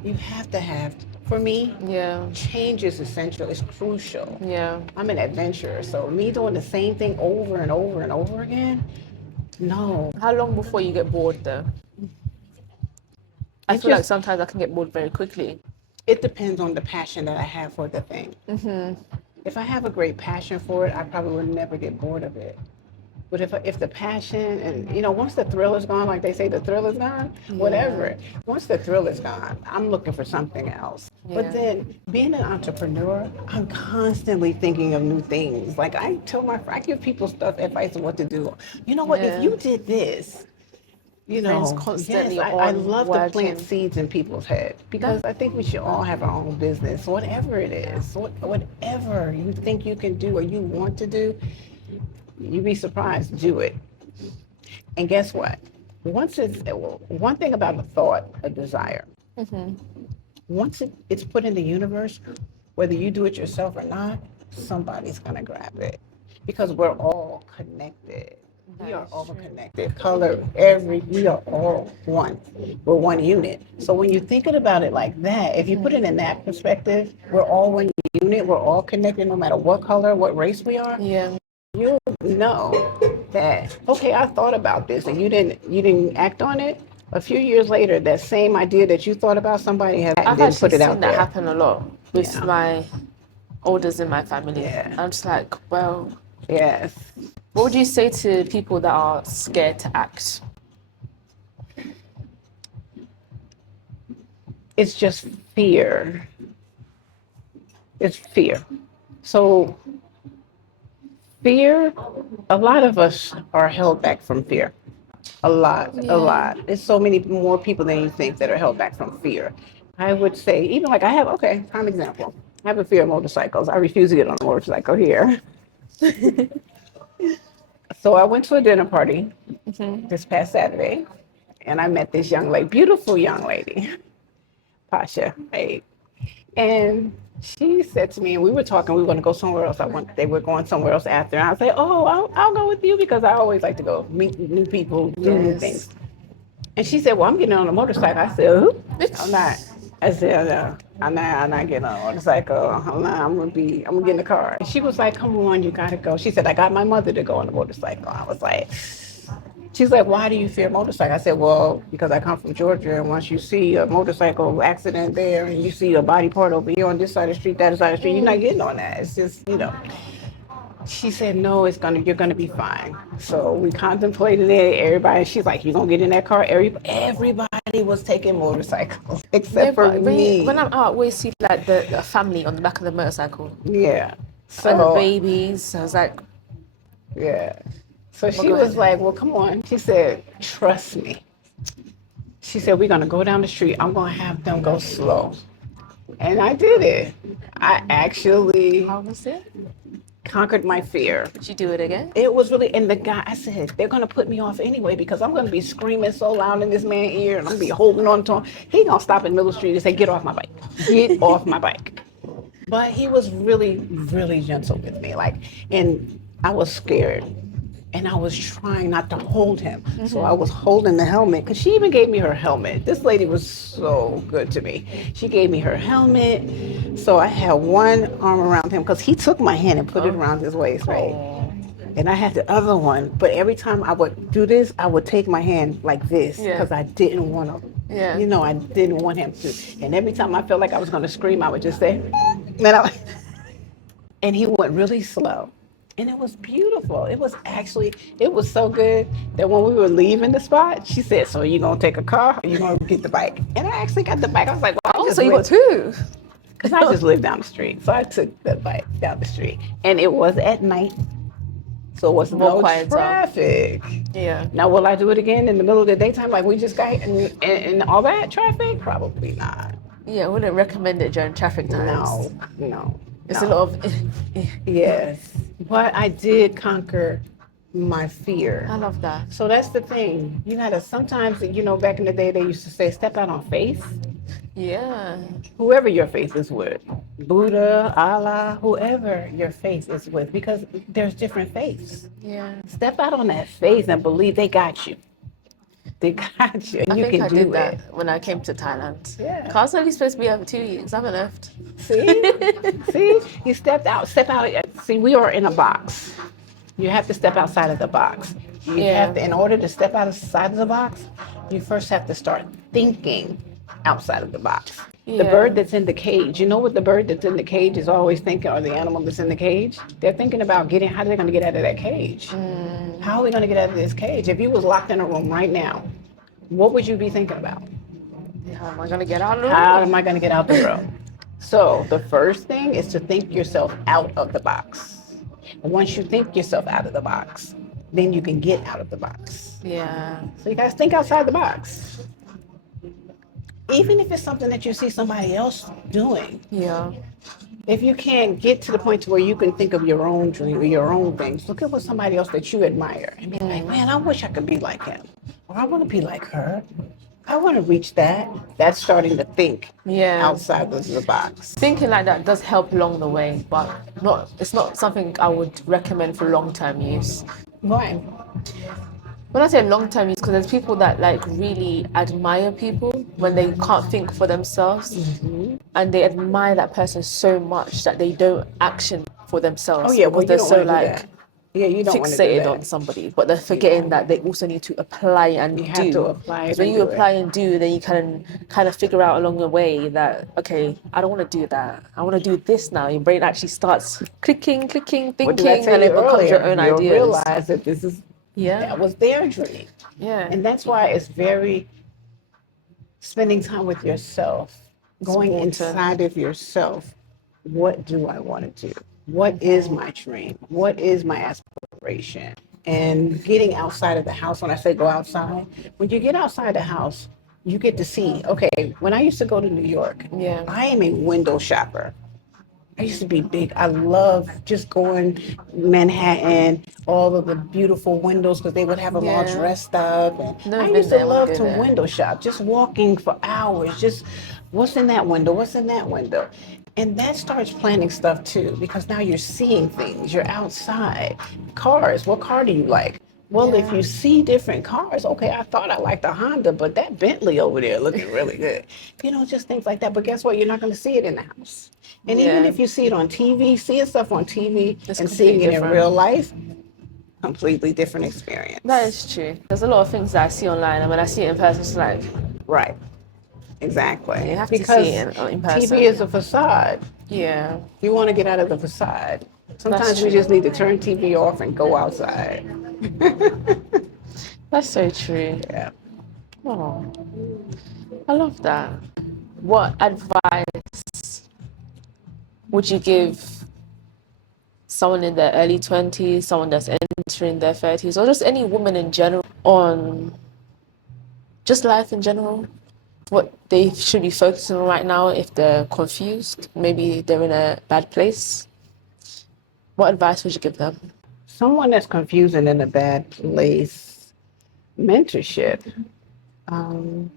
You have to have, for me, Yeah. change is essential. It's crucial. Yeah. I'm an adventurer, so me doing the same thing over and over and over again, no. How long before you get bored though? I It feel like just- sometimes I can get bored very quickly. It depends on the passion that I have for the thing. If I have a great passion for it, I probably will never get bored of it. But if the passion and once the thrill is gone, like they say, the thrill is gone. Whatever. Once the thrill is gone, I'm looking for something else. Yeah. But then being an entrepreneur, I'm constantly thinking of new things. Like I give people advice on what to do. You know what? Yeah. If you did this. Brain's constantly Yes, I on love to working. plant seeds in people's head because I think we should all have our own business, whatever it is, whatever you think you can do or you want to do, you'd be surprised, do it. And guess what? One thing about a thought, a desire, once it's put in the universe, whether you do it yourself or not, somebody's gonna grab it because we're all connected. We are all connected. We are all one. We're one unit. So when you're thinking about it like that, if you put it in that perspective, we're all one unit. We're all connected, no matter what color, what race we are. Yeah. You know that. Okay, I thought about this, and you didn't act on it. A few years later, that same idea that you thought about, somebody has I've then actually put it seen out that there. happen a lot with Yeah. my elders in my family. Yeah. I'm just like, well, Yes. what would you say to people that are scared to act? It's just fear. It's fear. So fear, a lot of us are held back from fear. A lot. There's so many more people than you think that are held back from fear. I would say, even like prime example. I have a fear of motorcycles. I refuse to get on a motorcycle here. So I went to a dinner party this past Saturday, and I met this young lady, beautiful young lady, Pasha, right? And she said to me, and we were talking, we were going to go somewhere else. They were going somewhere else after. And I was like, oh, I'll go with you because I always like to go meet new people, do new things. And she said, well, I'm getting on a motorcycle. I said, I'm not. I said, I'm not getting on a motorcycle. I'm gonna get in the car. And she was like, come on, you gotta go. She said, I got my mother to go on the motorcycle. I was like, she's like, why do you fear motorcycle? I said, well, because I come from Georgia, and once you see a motorcycle accident there, and you see a body part over here on this side of the street, that side of the street, you're not getting on that. It's just, She said, no, you're gonna be fine. So we contemplated it. Everybody, she's like, you gonna get in that car? Everybody was taking motorcycles except for but me. when I'm out, I always see like the family on the back of the motorcycle Yeah. and the So babies. I was like, yeah. So she go was ahead. like, well, come on. She said, trust me. She said, we're gonna go down the street. I'm gonna have them go slow. And I did it. I actually how was it? conquered my fear. Did you do it again? It was really, and the guy, I said, they're going to put me off anyway because I'm going to be screaming so loud in this man's ear and I'm going to be holding on to him. He going to stop in the middle of the street and say, get off my bike. Get off my bike. But he was really, really gentle with me. And I was scared. And I was trying not to hold him. Mm-hmm. So I was holding the helmet because she even gave me her helmet. This lady was so good to me. She gave me her helmet. So I had one arm around him because he took my hand and put it around his waist, right? And I had the other one. But every time I would do this, I would take my hand like this because I didn't want to, I didn't want him to. And every time I felt like I was going to scream, I would just say, and he went really slow. And it was beautiful. It was so good that when we were leaving the spot, she said, so are you going to take a car or you going to get the bike? And I actually got the bike. I was like, well, So you got two? Because I just lived down the street. So I took the bike down the street. And it was at night. So it was no traffic. Yeah. Now, will I do it again in the middle of the daytime like we just got and all that traffic? Probably not. Yeah, I wouldn't recommend it during traffic times. No. It's a lot of... Yes. But I did conquer my fear. I love that. So that's the thing. You gotta sometimes, back in the day they used to say, step out on faith. Yeah. Whoever your faith is with. Buddha, Allah, whoever your faith is with. Because there's different faiths. Yeah. Step out on that faith and believe they got you. They got you. And you can do it. I did that when I came to Thailand. Yeah. I was only supposed to be here for 2 weeks. I haven't left. See, you step out. See, we are in a box. You have to step outside of the box. You have to, in order to step outside of the box, you first have to start thinking outside of the box. Yeah. The bird that's in the cage, you know what the bird that's in the cage is always thinking, or the animal that's in the cage? They're thinking about how they're going to get out of that cage. How are we going to get out of this cage? If you was locked in a room right now, what would you be thinking about? How am I going to get out of the room? How am I going to get out the room? So the first thing is to think yourself out of the box. And once you think yourself out of the box, then you can get out of the box. Yeah. So you guys think outside the box. Even if it's something that you see somebody else doing. Yeah. If you can't get to the point to where you can think of your own dream or your own things, look at what somebody else that you admire and be like, man, I wish I could be like him. Or I want to be like her. I want to reach that. That's starting to think outside of the box. Thinking like that does help along the way, but it's not something I would recommend for long-term use. Why? When I say long-term use, because there's people that like really admire people when they can't think for themselves, and they admire that person so much that they don't action for themselves. Oh yeah, because they're so like you don't fixated on somebody, but they're forgetting that they also need to apply and do. You have to apply. Because when you apply and do, then you can kind of figure out along the way that, okay, I don't want to do that. I want to do this now. Your brain actually starts clicking, thinking, and it becomes your own ideas. You'll realize that this is that was their dream. Yeah. And that's why it's very spending time with yourself, going inside of yourself. What do I want to do? What is my dream? What is my aspiration? And getting outside of the house, when I say go outside, when you get outside the house, you get to see, okay, when I used to go to New York, I am a window shopper. I used to be big. I love just going Manhattan, all of the beautiful windows because they would have them all dressed up. And I used to love to window shop, just walking for hours, just what's in that window, what's in that window. And that starts planning stuff too, because now you're seeing things, you're outside. Cars, what car do you like? Well, if you see different cars, okay, I thought I liked the Honda, but that Bentley over there looking really good. Just things like that. But guess what? You're not going to see it in the house. And even if you see it on TV, seeing stuff on TV It's and seeing completely it in different. real life, completely different experience. That is true. There's a lot of things that I see online, and when I see it in person, it's like, Right. Exactly. you have to Because see it in person. TV is a facade. Yeah, You want to get out of the facade. Sometimes we true. just need to turn TV off and go outside. that's so true. Yeah. Oh, I love that. What advice would you give someone in their early 20s, someone that's entering their 30s, or just any woman in general on just life in general? What they should be focusing on right now if they're confused, maybe they're in a bad place? What advice would you give them? Someone that's confused and in a bad place, mentorship. Find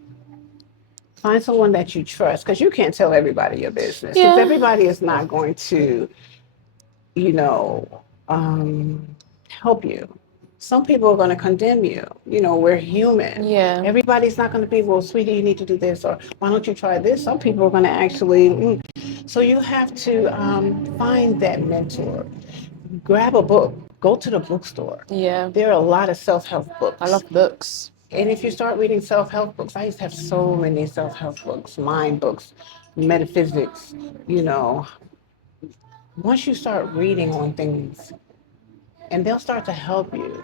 someone that you trust, because you can't tell everybody your business. Because everybody is not going to, help you. Some people are going to condemn you. We're human. Yeah. Everybody's not going to be, well, sweetie, you need to do this, or why don't you try this? Some people are going to actually. So you have to find that mentor. Grab a book. Go to the bookstore. Yeah. There are a lot of self-help books. I love books. And if you start reading self-help books, I used to have so many self-help books, mind books, metaphysics, Once you start reading on things, and they'll start to help you.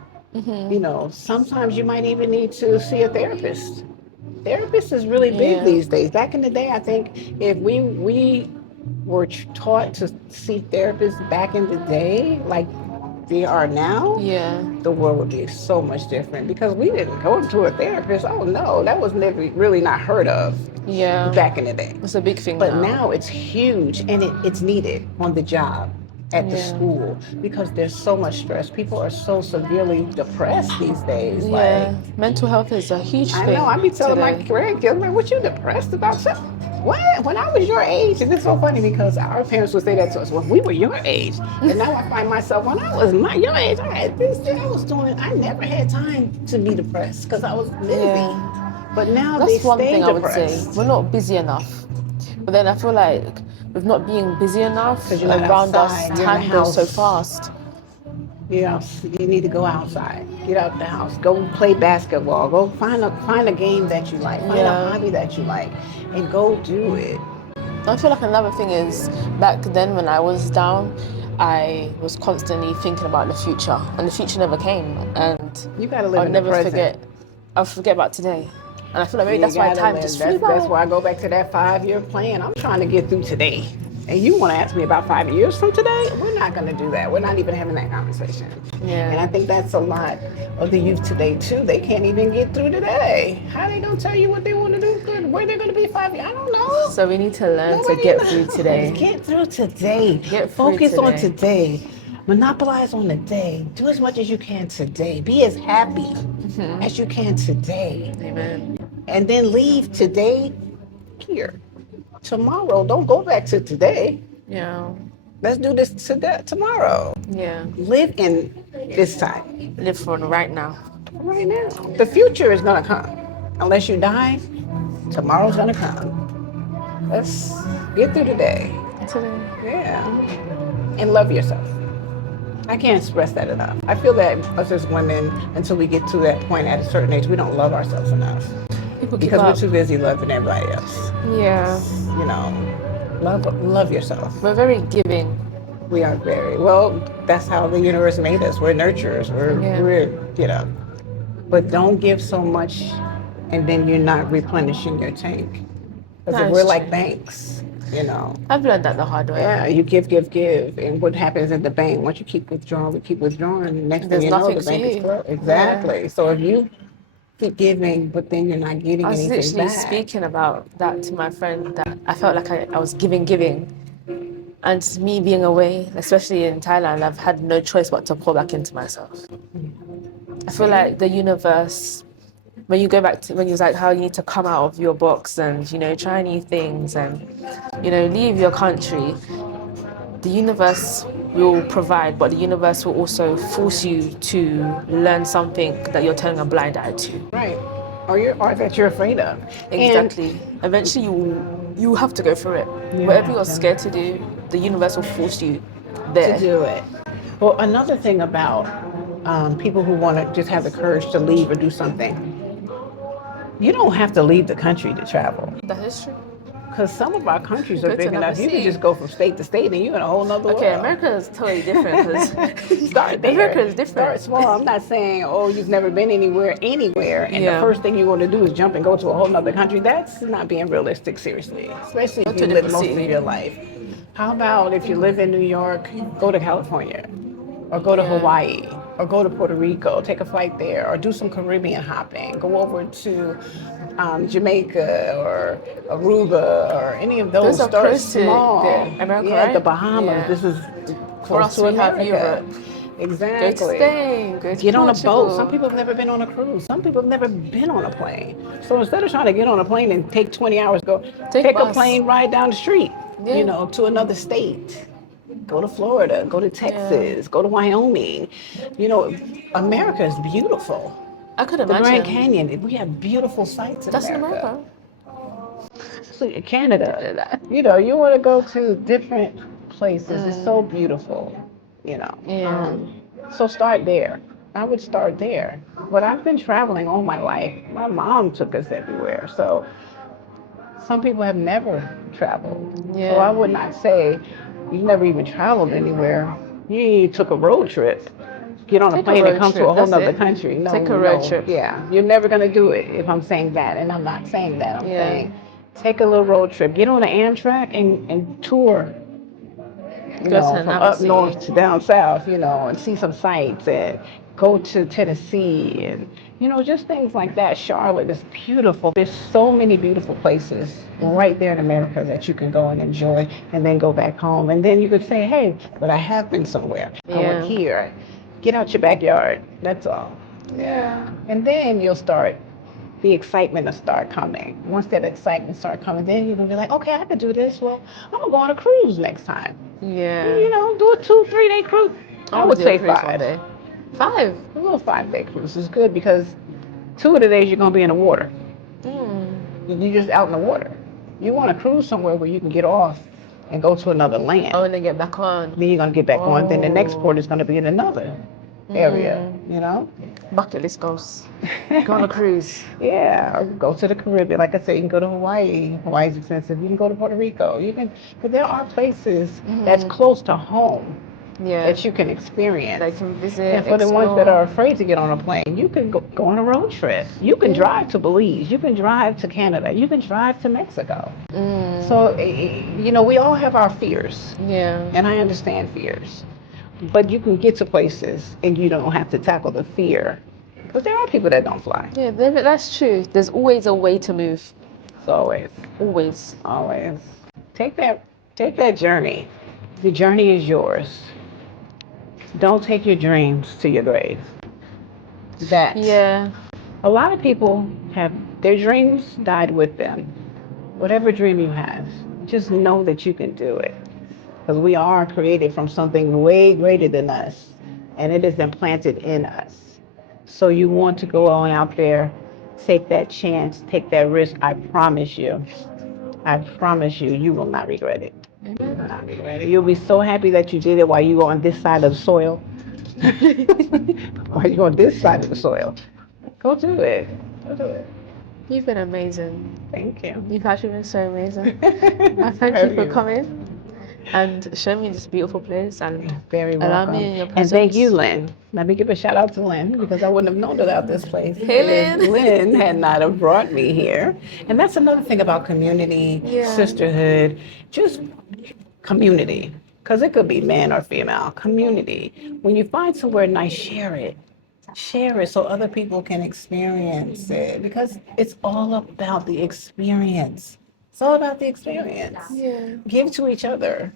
Sometimes you might even need to see a therapist. Therapist is really big these days. Back in the day, I think if we were taught to see therapists back in the day, like they are now, the world would be so much different, because we didn't go to a therapist. Oh no, that was never really not heard of back in the day. It's a big thing But now it's huge, and it's needed on the job, at the school, because there's so much stress. People are so severely depressed these days. Yeah, mental health is a huge thing. I know. I be telling my today. grandkids, man, what you depressed about? What? When I was your age, and it's so funny because our parents would say that to us when we were your age, and now I find myself when I was your age, I had this thing I was doing. I never had time to be depressed because I was busy. But now That's they one stay thing depressed. I would say. We're not busy enough. But then I feel like with not being busy enough, Because you're not around outside, us, you're in the time goes so house. fast. You need to go outside. Get out the house. Go play basketball. Go find a game that you like. Find a hobby that you like, and go do it. I feel like another thing is, back then when I was down, I was constantly thinking about the future, and the future never came. And You gotta live I'll in the never present. forget. I'll forget about today. And I feel like maybe You that's why gotta time live. just flew by. That's why I go back to that 5-year plan. I'm trying to get through today. And you want to ask me about 5 years from today? We're not going to do that. We're not even having that conversation. Yeah. And I think that's a lot of the youth today, too. They can't even get through today. How are they going to tell you what they want to do? Where they're going to be 5 years? I don't know. So we need to learn to get through today. Get through today. Get through Focus on today. today. Monopolize on the day. Do as much as you can today. Be as happy as you can today. Amen. And then leave today here. Tomorrow, don't go back to today. Yeah. Let's do this tomorrow. Yeah. Live in this time. Live for right now. Right now. The future is going to come. Unless you die, tomorrow's going to come. Let's get through today. Today. Yeah. And love yourself. I can't express that enough. I feel that us as women, until we get to that point at a certain age, we don't love ourselves enough. Because we're too busy loving everybody else. Yeah. Love yourself. We're very giving. We are very, well, that's how the universe made us. We're nurturers. We're But don't give so much and then you're not replenishing your tank. Because we're like banks, I've learned that the hard way. Yeah, you give. And what happens at the bank, once you keep withdrawing, next thing There's you know, the nothing bank for is you. closed. Exactly. Yeah. So if you keep giving, but then you're not getting I was anything literally back. speaking about that to my friend, that I felt like I was giving. And me being away, especially in Thailand, I've had no choice but to pour back into myself. I feel like the universe, when you go back to, when you was like how you need to come out of your box and, try new things and, leave your country, the universe will provide, but the universe will also force you to learn something that you're turning a blind eye to. Right. Or that you're afraid of. Exactly. Eventually, you have to go through it. You Whatever have you're to. scared to do, the universe will force you To there. do it. Well, another thing about people who want to just have the courage to leave or do something, you don't have to leave the country to travel. That is true. Because some of our countries are Go to big another enough, you can city. just go from state to state and you're in a whole nother Okay, world. America is totally different because Start there. America is different. Start small. I'm not saying, oh, you've never been anywhere, and the Yeah. first thing you're going to do is jump and go to a whole nother country. That's not being realistic, seriously, especially Go if to you a live different most of city. your life. How about if you live in New York, go to California, or go to Yeah. Hawaii, or go to Puerto Rico, take a flight there, or do some Caribbean hopping, go over to Jamaica or Aruba or any of those. Those are Start close to small. America, Yeah, the right? Bahamas. Yeah. This is For close us, to we have America. Europe. Go to Exactly. Spain. Go to Get on a boat. Some Portugal. people have never been on a cruise. Some people have never been on a plane. So instead of trying to get on a plane and take 20 hours, go Take take a bus. plane ride down the street, Yeah. to another state. Go to Florida, go to Texas, go to Wyoming. America is beautiful. I could The Grand imagine. Canyon, we have beautiful sights in That's in America. America. So Canada, you want to go to different places. It's so beautiful, you know. Yeah. So start there. I would start there. But I've been traveling all my life. My mom took us everywhere. So some people have never traveled. So I Yeah. would not say you've never even traveled anywhere. You took a road trip. Get on a Take a plane and road come to trip. a whole That's nother it. country. No, Take a road no, trip. yeah. You're never gonna do it if I'm saying that. And I'm not saying that. I'm Yeah. saying take a little road trip. Get on an Amtrak and tour, Go to from another up city. north to down south, and see some sights and go to Tennessee and, just things like that. Charlotte is beautiful. There's so many beautiful places right there in America that you can go and enjoy and then go back home. And then you could say, hey, but I have been somewhere. I went Yeah. here. Get out your backyard. That's all. Yeah. And then you'll start the excitement will start coming. Once that excitement start coming, then you're gonna be like, okay, I could do this. Well, I'm gonna go on a cruise next time. Yeah. Do a 2-3 day cruise. I I want would to do a say cruise one 5. day. 5. A little 5-day cruise is good because 2 of the days you're gonna be in the water. You're just out in the water. You want to cruise somewhere where you can get off and go to another land. Oh, and then get back on. Then you're gonna get back on. Then the next Oh. port is gonna be in another area. Bucket list goals. Go on a cruise. Yeah, or go to the Caribbean. Like I said, you can go to Hawaii. Hawaii's expensive. You can go to Puerto Rico. But there are places that's close to home Yeah. that you can experience. They can visit. And for the ones that explore. are afraid to get on a plane, you can go on a road trip. You can drive to Belize. You can drive to Canada. You can drive to Mexico. So, we all have our fears. Yeah. And I understand fears. But you can get to places and you don't have to tackle the fear. Because there are people that don't fly. Yeah, that's true. There's always a way to move. It's always. Always. Take that journey. The journey is yours. Don't take your dreams to your grave. Yeah. A lot of people have their dreams died with them. Whatever dream you have, just know that you can do it. Because we are created from something way greater than us. And it is implanted in us. So you want to go on out there, take that chance, take that risk. I promise you, you will not regret it. You will not regret it. You'll be so happy that you did it while you're on this side of the soil. While you're on this side of the soil. Go do it. Go do it. You've been amazing. Thank you. You've actually been so amazing. I thank you for coming and showing me this beautiful place and Very allow welcome. me in your And presence. thank you, Lynn. Let me give a shout out to Lynn because I wouldn't have known about this place Hey, if Lynn. Lynn had not have brought me here. And that's another thing about community, sisterhood, just community. Because it could be man or female. Community. When you find somewhere nice, share it. Share it so other people can experience it because it's all about the experience. It's all about the experience. Yeah. Give to each other.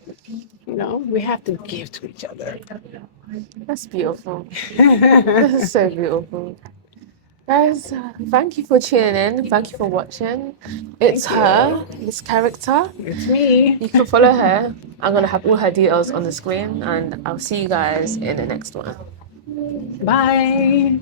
We have to give to each other. That's beautiful. That's so beautiful. Guys, thank you for tuning in. Thank you for watching. It's her, this character. It's me. You can follow her. I'm going to have all her details on the screen, and I'll see you guys in the next one. Bye.